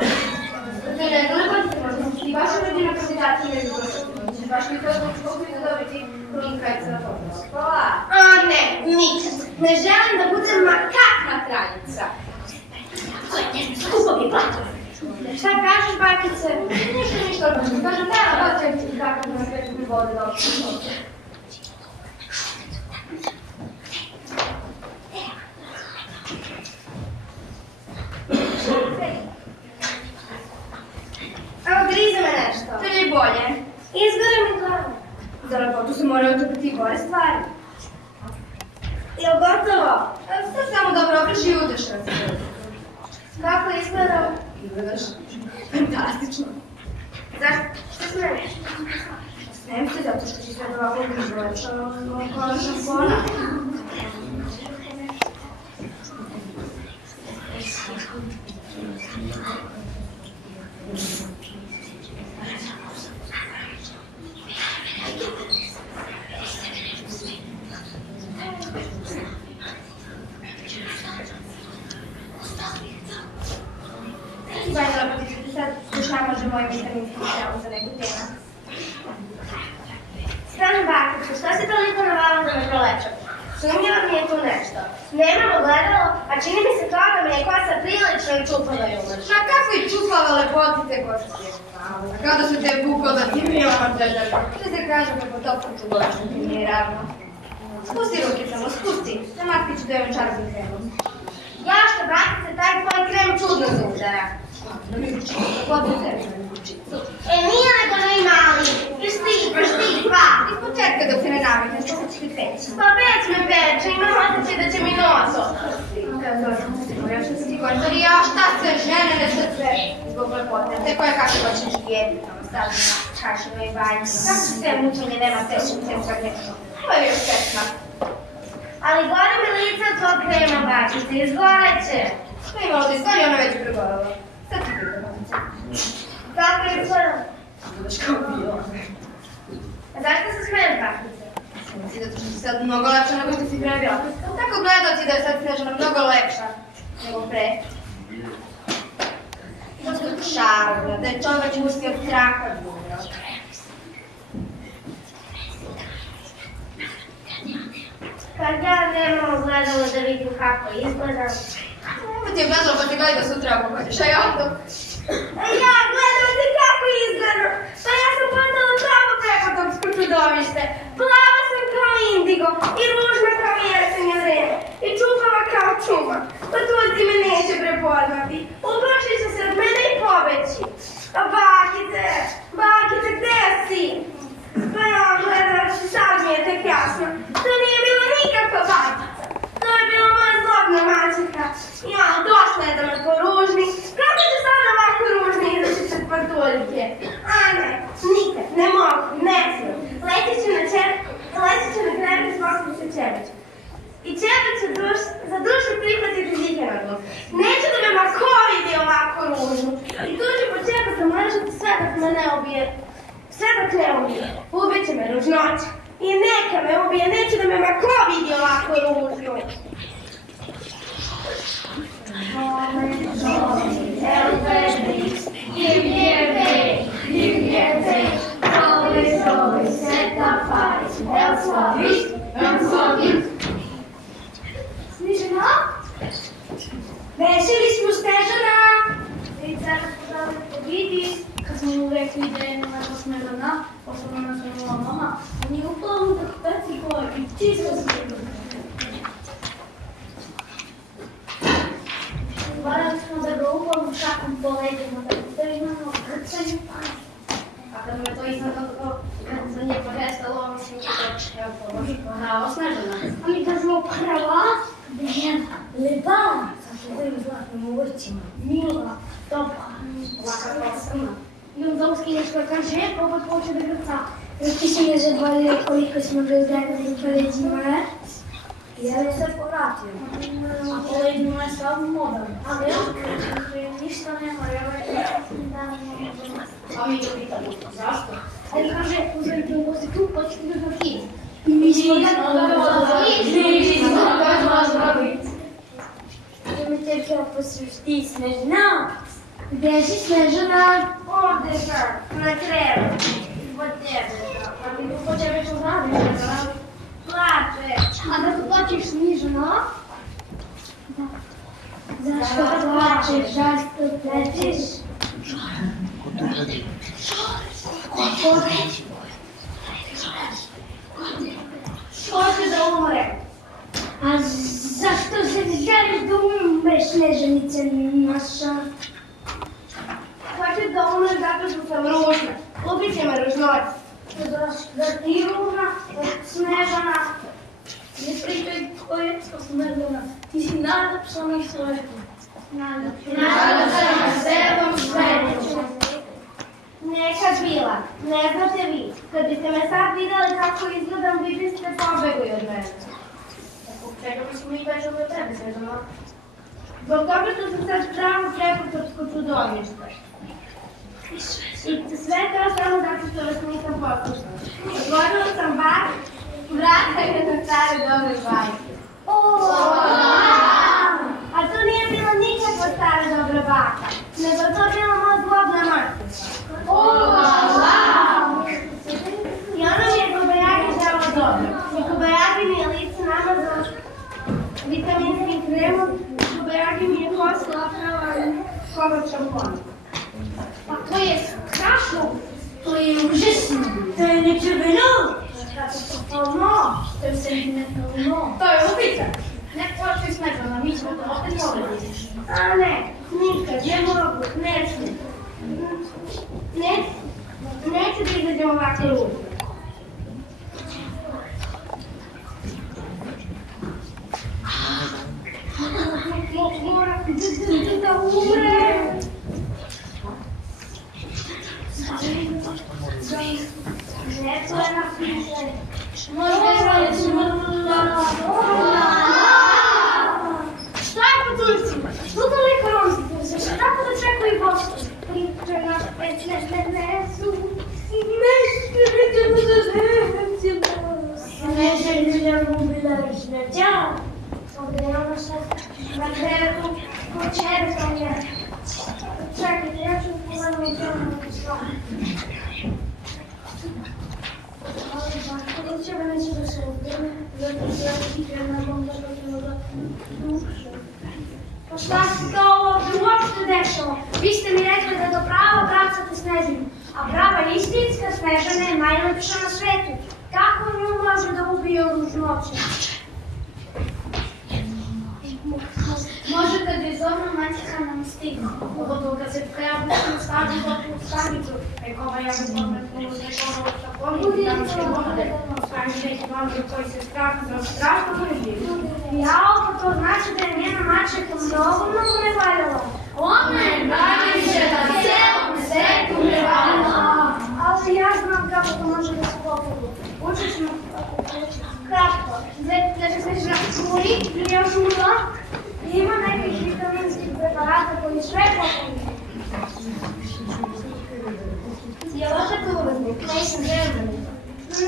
Da ne zalepati možda ti baš uredina kandidacija ne bi ćeš baš mi to znači koliko da dobiti klinkajica na to. Hvala. A ne, nikad. Ne želim da budem makakva kraljica. Skupo mi plaćam. Šta kažeš, bakice? Ništa, kažem, nema da će ti kako na svetu mi vode da ošli. Evo, grize me nešto. To je bolje. Izgore mi glavu. Za lepotu se moraju očepiti i gore stvari. Jel gotovo? Sad samo dobro obriši i udeš razgledu. Kako izgleda? Izgledaš fantastično. Zašto? Što smiješ? Smijem se zato što će sve ovako izgledao kao šampona. Bajda lepotice, ti sad još ne može mojim vitaminskim stelom za neku temu. Stani, bakice, šta si toliko navala da me prolečam? Sumnjiva mi je tu nešto. Nemam ogledalo, a čini mi se to da mi je kosa prilično i čupala i umaš. Ma kako i čupala lepotice ko se ti je malo. Kao da su te bukao da ti milama držali. Što se kaže kako topku čulovično ti nije ravno. Spusti ruke samo, spusti. Na matki ću da imam čarobni kremom. Ja što, bakice, taj tvoj krem čudno se udara. Lepotice. E, nije nego ne mali. Pršti, pa. Iz početka dok se ne navikne, što će ti peći. Pa već me peče, imam osjećaj da će mi nos ostati. Ja šta se žene ne srce zbog lepote, te koje kako hoćeš dijeti, tamo stavljeno na čašove i banje. Kako se te mučenje nema tešnje, te sad nešto. Ovo je još pesma. Ali gori mi lice od tvog krema, bakice, izgoreće. Što ima ovdje stvari, ona već pregorala. Sad ti pita, bakice. Kako je izgledalo? Budeš kao bilo. A zašto se smiješ, bakice? Misli zato što si sad mnogo lepša nego što si pre bila. Tako gledao ti da je sad Snežana mnogo lepša nego pre. Da su šarobna, da je čovjek uspio od straha dobro. kad ja nemam gledala da vidim kako izgledam. Nema ti je gledala pa ti gledaj da sutra ako hoćeš, a ja to? Ja gledam te kako izgledam, pa ja sam gledala tamo preko tog čudovište. Plava sam kao indigo i ružna kao jesenje vreme i čupava kao čuma. Pa tuđi me neće prepoznati, uplaši će se od mene i pobeći. A bakice, gde si? Pa ja gledam, sad mi je tek jasno. To nije bila nikakva bakica. To je bila moja zlobna maćeha. Ja, došla je da me poružni. Kako će sad ovako ružni izaći pred patuljke? A ne, nikad, ne mogu, ne smijem. Letit ću na krevet i sposlim se Čebiću. I Čebić će za dušu prihvatiti Zikerovu. Neću da me Marko vidi ovako ružnu. I tu ću počekati mležati sve dok me ne ubije. Sve dok ne ubije. Ubit će me ružnoća. I neka me ubije, neću da me Marko vidi ovako ružnu. Snižena? Veseli smo Snežana! I sada poželite vidi, kad smo mu rekli da je nema Snežana, posebno nas je moja mama, on je upao da peci goj i čisto Snežana. Varali smo da ga upamo šakom po leđima, da imamo krcanju pani. A kad me to iznadalo, kad za nje prestalo, mislim da je pravo Snežana. A mi kažemo prava? Bela, lebala, sa svojim zlatnim uvrćima, mila, topla, ovakva posebna. I on zauski nešto kaže, opet poče da grca. Ti si me zadvalio koliko smo ga izgledali po leđima, ja je se povratio. A po leđima je sav modan. Ali on ništa nema, ja je a mi ga pitamo, zašto? Ali kaže, uzeti u gosti tu, pa ću ti ga zakinu. I mi smo ga dobiti. Da mi te kao poslušti, Snežana. Gdje si, Snežana? Ovdje sam, na krevu. Ispod tebe. A mi po tebe što radiš, Snežana? Plače. A da tu plačeš, Snežana? Da. Zašto plačeš? Zašto plačeš? Hoće da umre. A zašto se želiš da umreš, Snežanice naša? Hoće da umreš zato što sam ružna. Ubit će me ružnoća. Da ti ružna, Snežana. Ne pričaj tko je Snežana. Ti si najlepša na svetu. Najlepša na celom svetu. Nekad bila, ne znate vi, kad biste me sad vidjeli kako izgledam, vi biste pobegli od mene. Zbog čega bismo mi bežali od tebe, Snežana? Zbog toga što sam sad pravo prepotorsko čudovište. I sve to samo zato što vas nisam poslušala. Otvorila sam vrata i na stare dobre bajke. A to nije bila nikakva stara dobra baka, nego to bila moja zlobna matka. I ona mi je kobajagi žela dobro. I kobajagi mi je lice namazala vitaminskim kremom, kobajagi mi je kosu oprala komad šampona. Pa to je strašno, to je užasno, to je nečerveno, to je katastrofalno, to je sentimentalno. To je ubica. Ne počuj Snežana, mi ćemo to opet povediti. A ne, nikad, ne mogu, neću. Neću da izađem ovako ružno. Moram da umrem. Neko je napiše. Možda je smrla. Šta je po tuljcima? Što toliko rozite? Kako da čekaju gosti? Priče na već ne su. Snežana ubila ružnoća. Ovdje je ono što na krevetu ko čerka je. Čekajte, ja ću pogledati u tjelu stvari. Od ciebie neće da se odbrane, zato se ja jedna bomba da duše. Pa šta se to ovdje uopšte dešava? Vi ste mi rekli da do prava bravcate Snežinu, a prava istinska Snežana je najlepša na svetu. Kako nju može da ubije u ružnoće? Može kad je zovno maćeha nam stigne. Pogotovo kad se prejabućem stavi u stavicu, rekova ja bih pomretnula za nekoga sa pomiju, tamo će pomade, spravim neki mamlju koji se strašno mrži. Jao, pa to znači da je njena maćeha mnogo ne valjala. Ona je najviše na celom svetu prevaljala. Ali ja znam kako to može da se popravi. Učit ćemo kratko. Znači, Snežana kuri ili još umla. Ima nekih vitaminskih preparata koji sve popravljaju. Je li opet uvoznik? Nisam želena.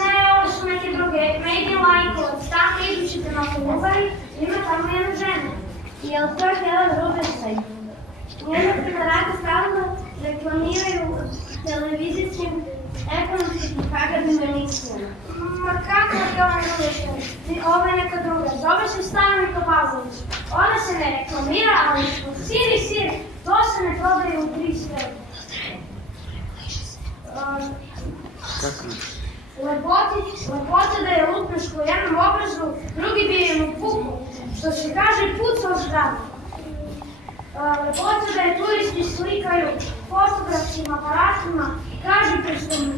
Ne, ovo su neke druge. Made in Lajkovac. Tako idućete na Kolubari, ima tamo jedna žena. Je li to Helen Rubinstein? Njene preparate stalno reklamiraju televizijskim Ekonomskim hagradnim emisijama. Ma kako je ona Rubinstein? Ovo je neka druga. Zove se Stanimir Pavlović. Ona se ne reklamira, ali sir, to se ne prodaje u 3 sveta. Lepota da je lupneš po jednom obrazu, drugi bi je mu puku, što se kaže pucao zdravo. Lepota da je turisti slikaju fotografskim aparatima, kaže prstom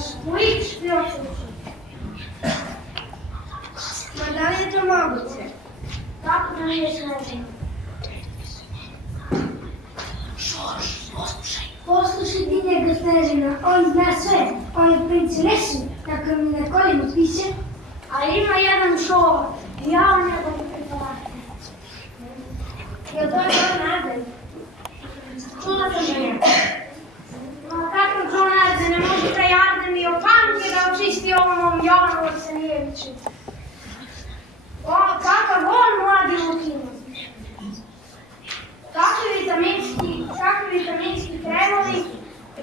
slik špiocući. Ma da li je to moguće? Tako da nije Snežana. Poslušaj ti njega, Snežana, on zna sve, on je princ Resu, tako mi na kolima piše, a ima jedan šov, ja o njegovom preparatu. Je li to John Arden? Čula sam da je. Ma kako John Arden, ne može taj Arden i opamke da očisti ovom Jovanu Arsenijeviću. Kakav on mladi Lukino. Kakvi vitaminski kremovi,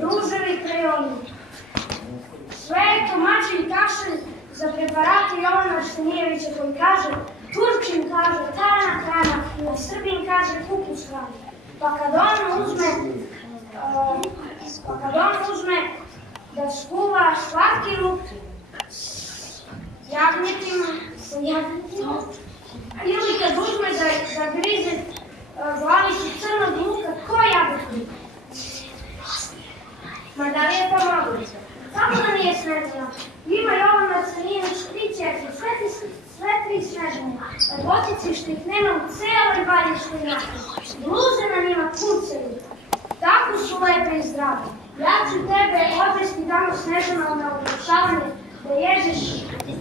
ruževi krajoni. Sve je to mačin kašelj za preparate Jovana Arsenijevića koji kaže, Turčin kaže trana, a Srbin kaže kupus hrana. Pa kad on uzme da skuva slatki luk s jagnjetima, ili kad uzme da grize glavicu crnog luka, ko jagnjetima? Ma da li je to moguće? Kako da nije Snežana? Ima Jovan Arsenijević 3 čerke, sve 3 Snežane. Lepotici što ih nema u celoj baljiškoj naši. Bluze na njima pucaju. Tako su lepe i zdrave. Ja ću tebe odvesti danas Snežana na oglašavanje, da jedeš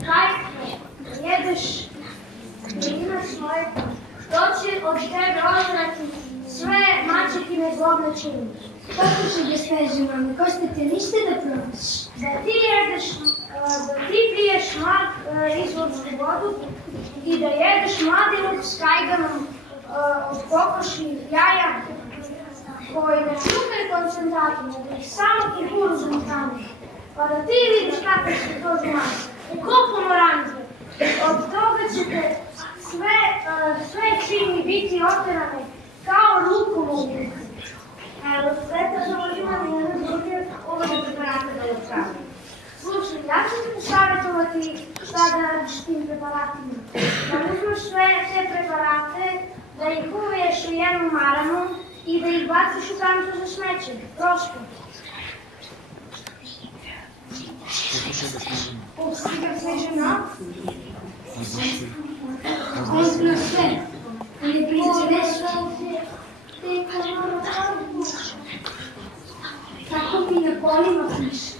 kajke, da jedeš, da imaš mleko. To će od tebe odvrati sve mačekine zlobne čini. Poslušaj ga Snežana, ne košta te ništa da probaš. Da ti piješ izvornu vodu i da jedeš mladi luk s kajganom od kokoši jaja koji ne čupaju koncentratom, nego ih samo kukuruzom hrane. Pa da ti vidiš kako se to znači. Ko pomoranđe. Od toga ćete sve čini biti oterane kao lukovoljnice. Ali sveta što ima nijedno druge uvode preparate da upravljaju. Slušaj, ja ću ti savjetovati šta da radiš s tim preparatima. Da uzmeš sve te preparate, da ih uviješ u jednu maranu i da ih baciš u kantu za smeće. Prosto. Pusti ga Snežana. On zna sve. On je princ Resu. Tako mi na kolima piše.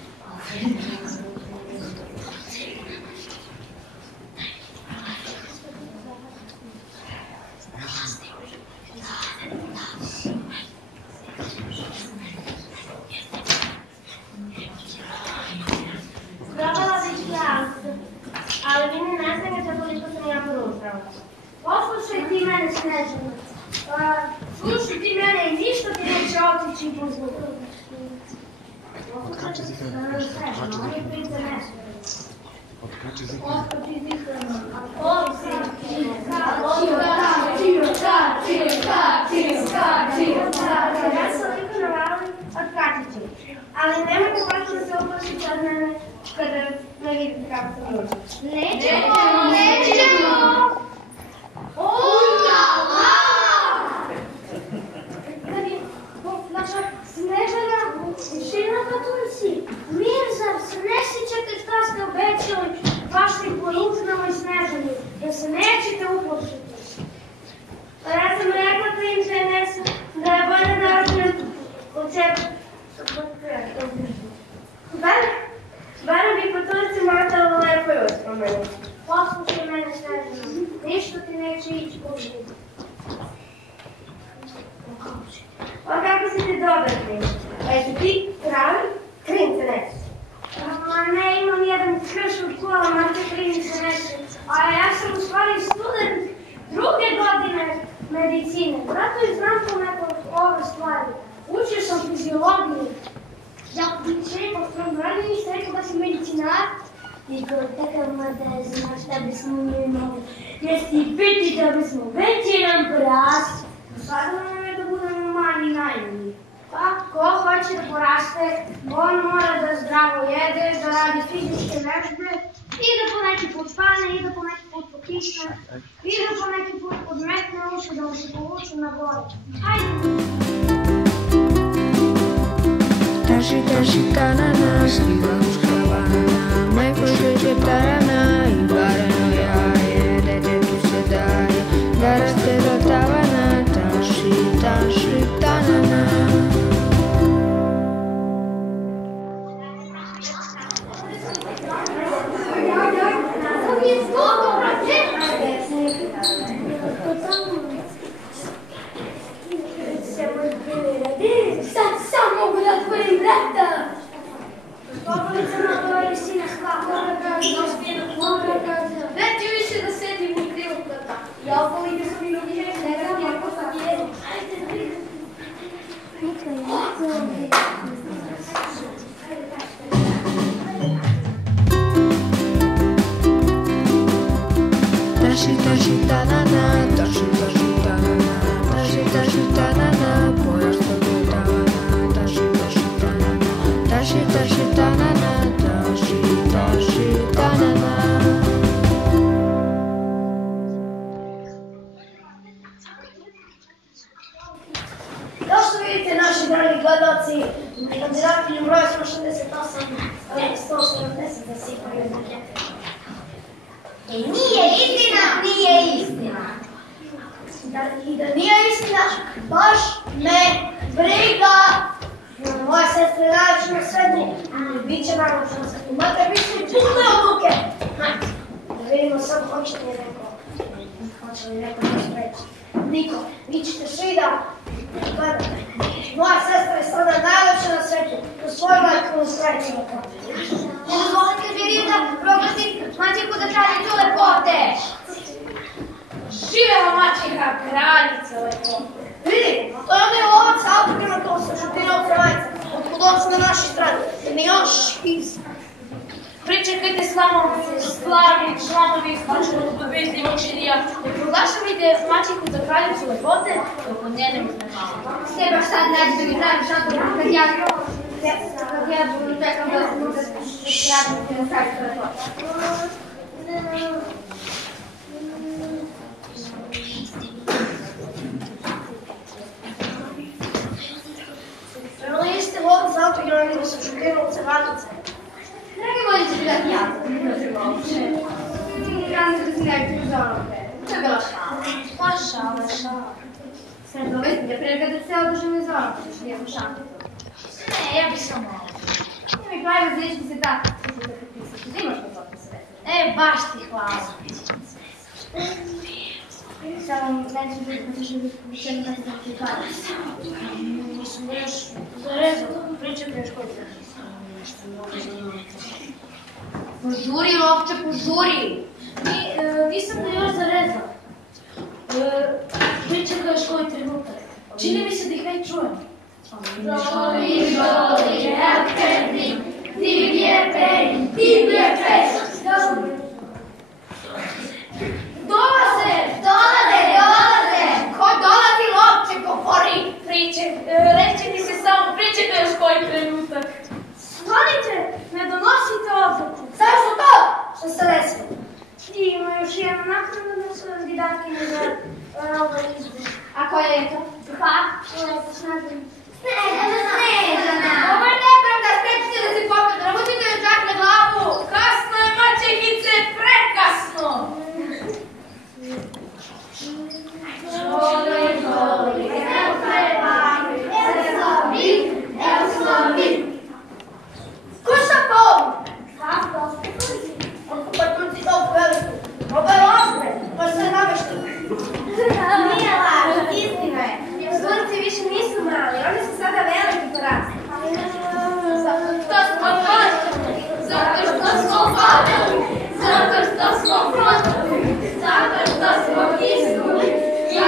Probala bih ja, ali vi ne znate koliko sam ja porušala. Poslušaj ti mene, Snežana. Slušaj ti mene i ništa ti neće otići po zlu. Poslušaj ti mene, Snežana, on je princ Resu. Otkači zikr. Ali nemojte baš da se oplašite od mene kada ne vidite kako sam ručila. Nećemo! Kad je naša Snežana šina Katulci, Mirza, se ne sjećate šta ste obećali vašim poručnama i Snežani, da se nećete uplašiti. Pa ja sam rekla da im se nesa, da je bolje da razmijem od sebe. Barem bi Katulci matala lepo i ospomenuti. Poslušaj mene, Snežana, ništa ti neće ići po živu. O, kako si ti dobar klinc. A jesi ti pravi klincenes? Ma ne, imam jedan krš od kola, ma te klincenes. A ja sam u stvari student 2. godine medicine. Zato i znam to neko ove stvari. Učio sam fiziologiju. Ja pričem po svom radiju i rekao da si medicinar. I kao takav mada znaš da bismo mi imali. Jesi biti da bismo već jedan bras. Sada nam je da budemo manji i najmanji. Pa, ko hoće da poraste, on mora da zdravo jede, da radi fizičke vežbe i da po neki put spane, i da po neki put pokišne, i da po neki put podmetne uši da mu se povuče na gore. Hajde! Taši, taši, tanana, skrivačka banana, majko šeće tarana i bareno jaje, detetu se daje, da raste do tavana, taši, taši, tanana. Sad sam mogu da otvorim vrata! Popolicama to je sina skakala. Neću više da sedim u krilu plata. Ja opolite sam i ljudi, ne znam jako sam jedu. Ajde, vidite. Taši, taši, tanana, taši, taši, tanana, taši, taši, tanana, pojasto do tavana, taši, taši, tanana, taši, taši, tanana, taši, taši, tanana. Kao što vidite, naši dragi gledalci, kandidatkinju broja 168, 170 za sipaju iz makete. I nije istina! Nije istina! I da nije istina, baš me briga. Moja sestra je najveća na svetu i bit će najveća na svetu. Makar bit će pune odluke. Hajde, da vidimo samo hoće li neko. Hoće li neko nešto reći. Niko, vi ćete svi da gledate. Moja sestra je sada najveća na svetu. Osvojila je konstrajicu na kraju. Ne dozvolite Žiri da proglasi maćehu za kraljicu lepote! Živela maćeha, kraljica lepote. Vidi, to je onaj lovac sa autograma to sa šupinom kraljica. Otkud doći na naši strani. Mi još pisa. Pričekajte s vama, slavni članovi isključenog pobedljivog žirija. Proglašavajte maćehu za kraljicu lepote dok od nje ne uznamava. Sve baš sad nađi da mi praviš odgovor kad ja budu čekam da se možda raditi na kraljicu lepote. Ali jeste lovac sa autograma nego sa šupinom crvanice. Dragi moji će biti ja. Rano da si nekako uzorove. To je bila šala. Pa šala. Sad dovesti da pregledate ceo državni zorove, što je šala. Ne, ja bi samo ovo. Ne mi pravi zlički se tako. Ti imaš po potpisu veze. Baš ti hvala. Samo neću biti da će više ne znam ti kada. Nisam još zarezala. Priča preš koji dan. Požuri, lovče, požuri! Nisam da još zarezala. Priča kao još koji trenutak. Čini mi se da ih već čujem. Žoli, žoli, herkeni, ti vjeperin, ti vjepeš, leto? Snežana. Ovo je nepravda, sprečite da se pokrete, namutite joj čak na glavu. Kasno je, maćehice, prekasno. Kuša pom! Pa tu ti toliko veliku. Ovo je lažne, pa što je namešten. Nije laž, istina je. Zvorci više nisu mali, oni su sada veliki porasti. Zato što smo plaćali, zato što smo padali, zato što smo prodali, zato što smo iskuli i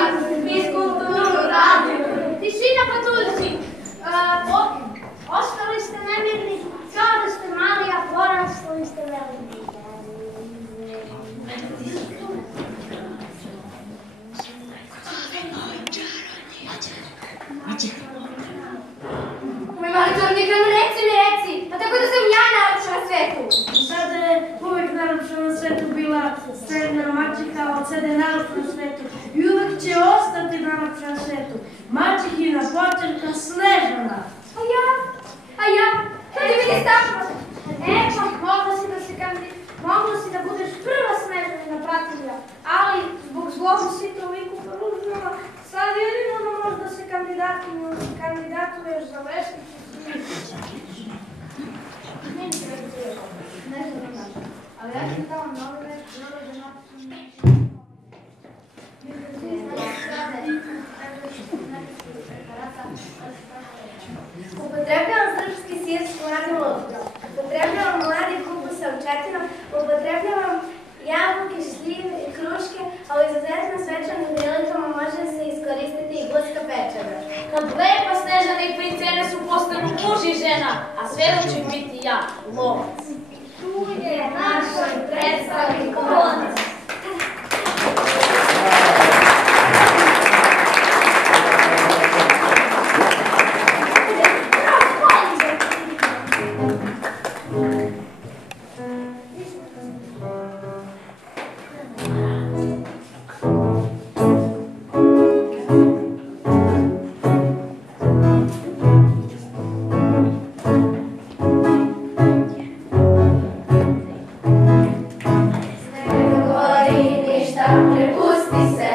fiskulturu radili. Tišina patuljci. Ostali ste nemirni, kao da ste mali, a porasli ste veliki. Moj mali čarobnik, reci mi, reci. Pa tako da sam ja najlepša na svetu. Sada je uvek najlepša na svetu bila Snežna maćeha, od sada je najlepša na svetu. I uvek će ostati najlepša na svetu. Maćehina počerka Snežana. A ja? Hajde vidi stačno. Mogla si da budeš prva Snežanina pratilja, ali zbog zlogu si toliko poružila, sad jedino da možda se kandidatuješ za lešnicu Snežana. Ne znam, ali ja ću da vam nove Upotrebljavam srpski sir s mladim lutkom. Upotrebljavam mladi kupus sa učetinom. Upotrebljavam jabuke, šljive i kruške, a u izuzetno svečanim prilikama može se iskoristiti i guska pečena. Kad lepa Snežana i princene su postanu muž i žena, a svedok ću biti ja, lovac. Tu je naša predstavnik lovac. Prepusti se